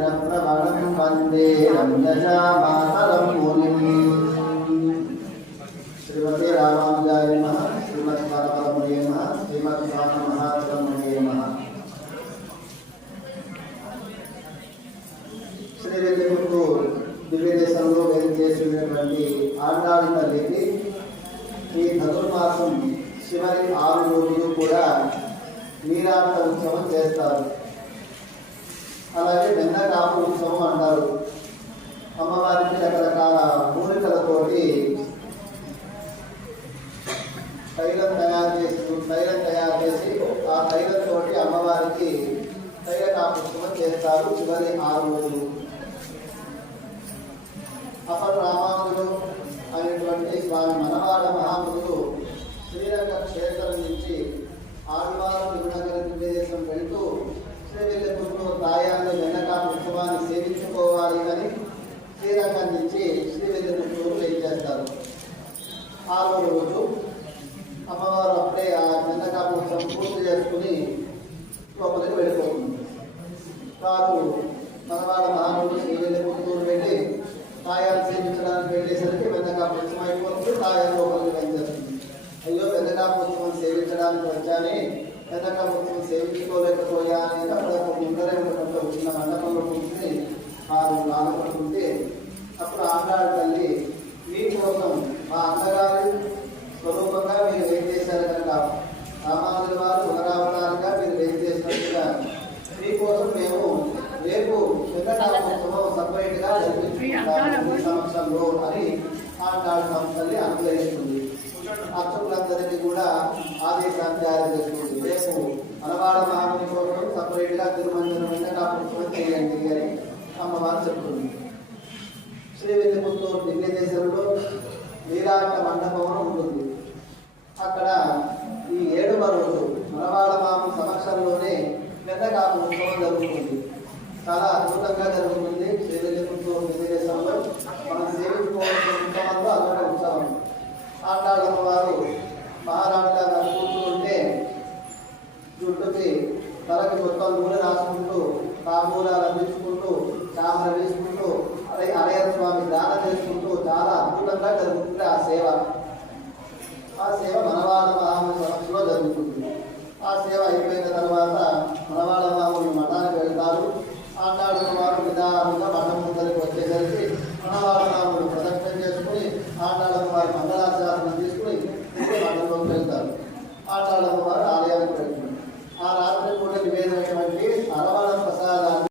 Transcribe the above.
चन्द्रप्रभं वन्दे रञ्जनामातरं मुनिम्। श्रीमते रामानुजाय नमः। श्रीमद्भागवतमुने नमः। श्रीमद्भागवतमहात्म्ये नमः। శ్రీవిల్లిపుత్తూరు దివ్య దేశంలో వేయించేసినటువంటి ఆండాళి తల్లికి ఈ ధనుర్మాసం చివరి 6 రోజులు కూడా నీరాట ఉత్సవం చేస్తారు. అలాగే వెన్నకాపు ఉత్సవం అంటారు. అమ్మవారికి రకరకాల మూలికలతోటి తైలం తయారు చేసి ఆ తైలంతో అమ్మవారికి తైలకాపు ఉత్సవం చేస్తారు చివరి 6 రోజులు. అప్పటి రామానుజుడు అనేటువంటి స్వామి మనవాడ మహామునులు శ్రీరంగ క్షేత్రం నుంచి ఆదివారం తిరునగరి దివ్యదేశం వెళుతూ శ్రీవిల్లిపుత్తూరు తాయాన్ని వెనకాపు ఉత్సవాన్ని సేవించుకోవాలి అని శ్రీరంగం నుంచి శ్రీవిల్లిపుత్తూరు వేయించేస్తారు. 6వ రోజు అమ్మవారు అప్పుడే ఆ వెనకాపు ఉత్సవం పూర్తి చేసుకుని లోపలికి వెళ్ళిపోతుంది. వారు మనవాడ మహానుడు శ్రీవిల్లిపుత్తూరు వెళ్ళి తాయాన్ని సేవించడానికి వెళ్ళేసరికి వెనకాపు ఉత్సవం అయిపోతుంది. తాయాన్ని లోపలికి వెళ్ళేస్తుంది. అయ్యో వెనకాపు ఉత్సవం సేవించడానికి వచ్చాని వెనకాపు ఉత్సవం సేవించుకోలేకపోయా అనేది అక్కడ ముందరే ఉన్నటువంటి చిన్న మండపంలో కూర్చుని వారు బాధపడుతుంటే అప్పుడు ఆండాళి తల్లి మీకోసం మా అన్నగారి స్వరూపంగా మీరు వెయిట్ చేశారు కనుక రామానుజుల వారు పునరావతారంగా మీరు వెయిట్ చేసినట్టుగా మీకోసం మేము రేపు వెనకాపు ఉత్సవం సపరేట్గా జరిపించుకుంటాము సమక్షంలో అని ఆండాళి తల్లి అనుగ్రహిస్తుంది. అర్చకులందరినీ కూడా ఆదేశాన్ని జారీ చేస్తుంది. రేపు మనవాడ మహాముని కోసం సపరేట్ గా తిరుమంజనం వెంకటాపురం చేయండి అని అమ్మవారు చెప్తుంది. శ్రీవిల్లిపుత్తూరు దివ్య దేశంలో వీరాట మండపం ఉంటుంది. అక్కడ ఈ 7వ రోజు మనవాడ మహాముని సమక్షంలోనే వెంకటాపు ఉత్సవం జరుగుతుంది. చాలా అద్భుతంగా జరుగుతుంది. శ్రీవిల్లిపుత్తూరు దివ్య దేశంలో మనం సేవించుకోవాల్సిన ఉత్సవంలో అదొక ఉత్సవం. ఆండాళమ్మ వారు మహారాణిలాగా కూర్చుంటే జుట్టుకి తలకి మొత్తం నూనె రాసుకుంటూ తాంబూలాల